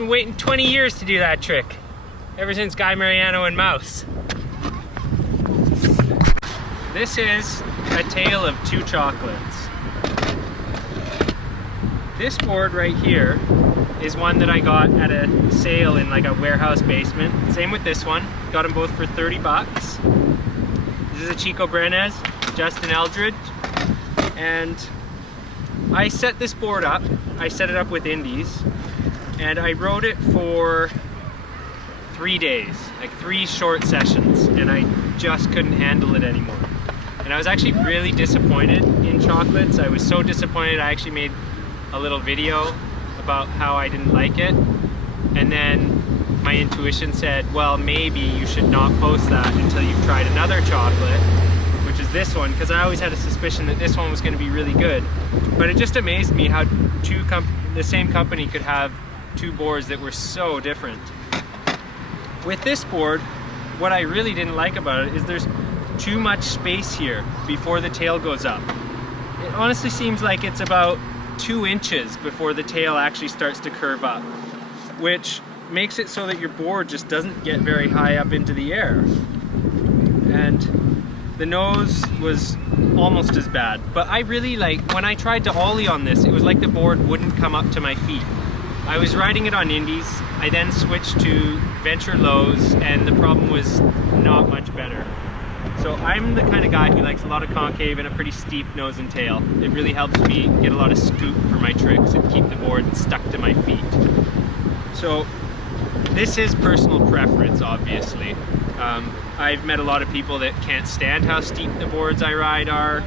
been waiting 20 years to do that trick. Ever since Guy Mariano and Mouse. This is a tale of two chocolates. This board right here is one that I got at a sale in like a warehouse basement. Same with this one. Got them both for 30 bucks. This is a Chico Brenes, Justin Eldridge. And I set this board up. I set it up with Indies. And I rode it for 3 days, like 3 short sessions. And I just couldn't handle it anymore. And I was actually really disappointed in chocolates. I was so disappointed I actually made a little video about how I didn't like it. And then my intuition said, well, maybe you should not post that until you've tried another chocolate, which is this one, because I always had a suspicion that this one was going to be really good. But it just amazed me how the same company could have 2 boards that were so different. With this board, what I really didn't like about it is there's too much space here before the tail goes up. It honestly seems like it's about 2 inches before the tail actually starts to curve up, which makes it so that your board just doesn't get very high up into the air. And the nose was almost as bad. But I really when I tried to ollie on this, it was like the board wouldn't come up to my feet. I was riding it on Indies. I then switched to Venture Lows, and the problem was not much better. So I'm the kind of guy who likes a lot of concave and a pretty steep nose and tail. It really helps me get a lot of scoop for my tricks and keep the board stuck to my feet. So this is personal preference, obviously. I've met a lot of people that can't stand how steep the boards I ride are.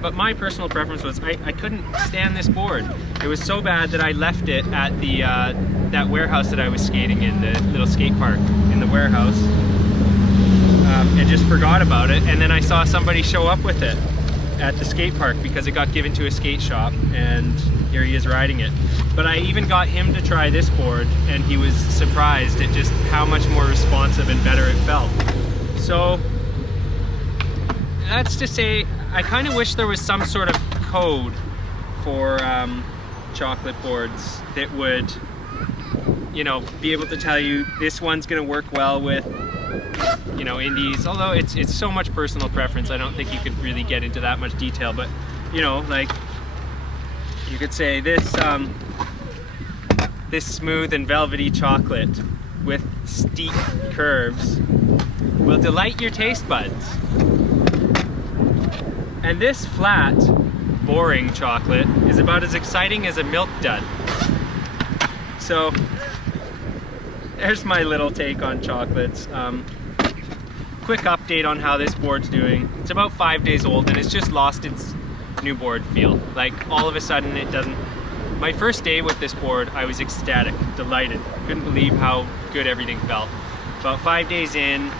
But my personal preference was I couldn't stand this board. It was so bad that I left it at the that warehouse that I was skating in, the little skate park in the warehouse, and just forgot about it. And then I saw somebody show up with it at the skate park because it got given to a skate shop, and here he is riding it. But I even got him to try this board, and he was surprised at just how much more responsive and better it felt. So that's to say, I kind of wish there was some sort of code for chocolate boards that would, you know, be able to tell you this one's going to work well with, you know, Indies. Although it's so much personal preference, I don't think you could really get into that much detail. But, you know, like you could say this this smooth and velvety chocolate with steep curves will delight your taste buds. And this flat, boring chocolate is about as exciting as a milk dud. So there's my little take on chocolates. Quick update on how this board's doing. It's about 5 days old, and it's just lost its new board feel. Like all of a sudden it doesn't. My first day with this board, I was ecstatic, delighted. Couldn't believe how good everything felt. About 5 days in,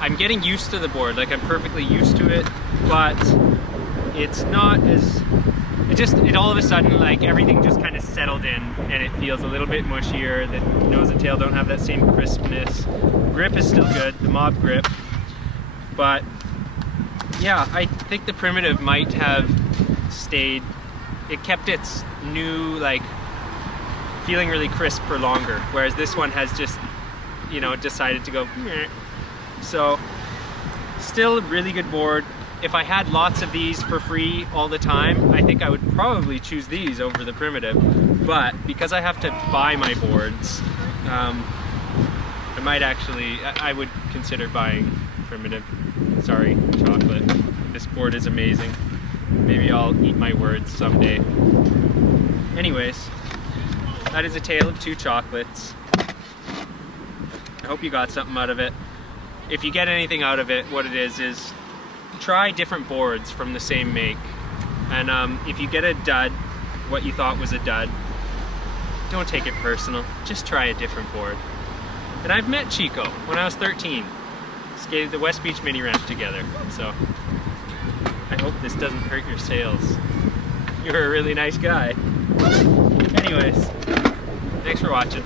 I'm getting used to the board. Like I'm perfectly used to it, but it's not as, it all of a sudden, like everything just kind of settled in, and it feels a little bit mushier. The nose and tail don't have that same crispness. Grip is still good, the Mob grip, but yeah, I think the Primitive might have stayed, it kept its new, like, feeling really crisp for longer, whereas this one has just, you know, decided to go meh. So still a really good board. If I had lots of these for free all the time, I think I would probably choose these over the Primitive. But because I have to buy my boards, I might actually, I would consider buying Primitive. Sorry, chocolate. This board is amazing. Maybe I'll eat my words someday. Anyways, that is a tale of two chocolates. I hope you got something out of it. If you get anything out of it, what it is try different boards from the same make. And if you get a dud, what you thought was a dud, don't take it personal. Just try a different board. And I've met Chico when I was 13. Skated the West Beach mini ramp together. So I hope this doesn't hurt your sales. You're a really nice guy. Anyways, thanks for watching.